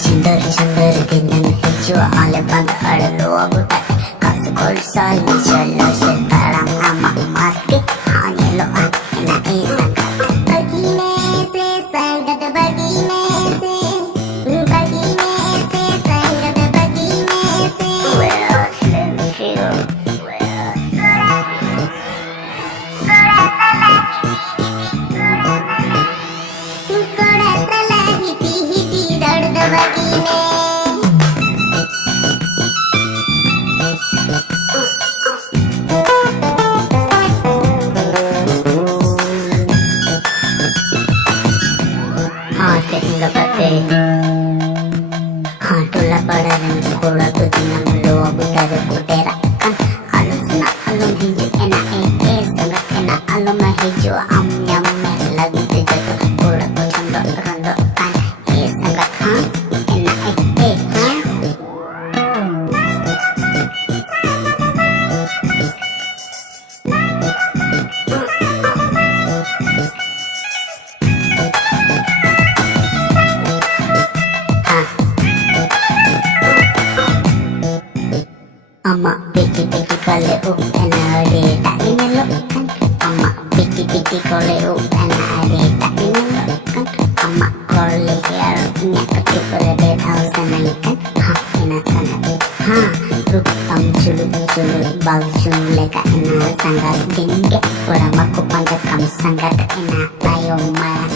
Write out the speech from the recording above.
Chindur dinlen hicu ale band adlo abutat Kaskol sali chalo sitaram ama maske Hanyelo ena esanga Bagine se sangat bagine se Bagine se sangat bagine se Well, slim feel Hantula padaran kola tu dinam lo abutar kutera kan alusna alum hiju ena sangat ena alum hiju am nyam lagi te jato kola tu chando rando kan sangat ena Ama piti kale enade tak inelo kan ama piti kale enade tak inelo kan ama kole ya nya ketukule bed house sanai kan ena sana rupam chulu bal chule ka ena sangat dingge ora maku panjat kam sangat ena tayo mala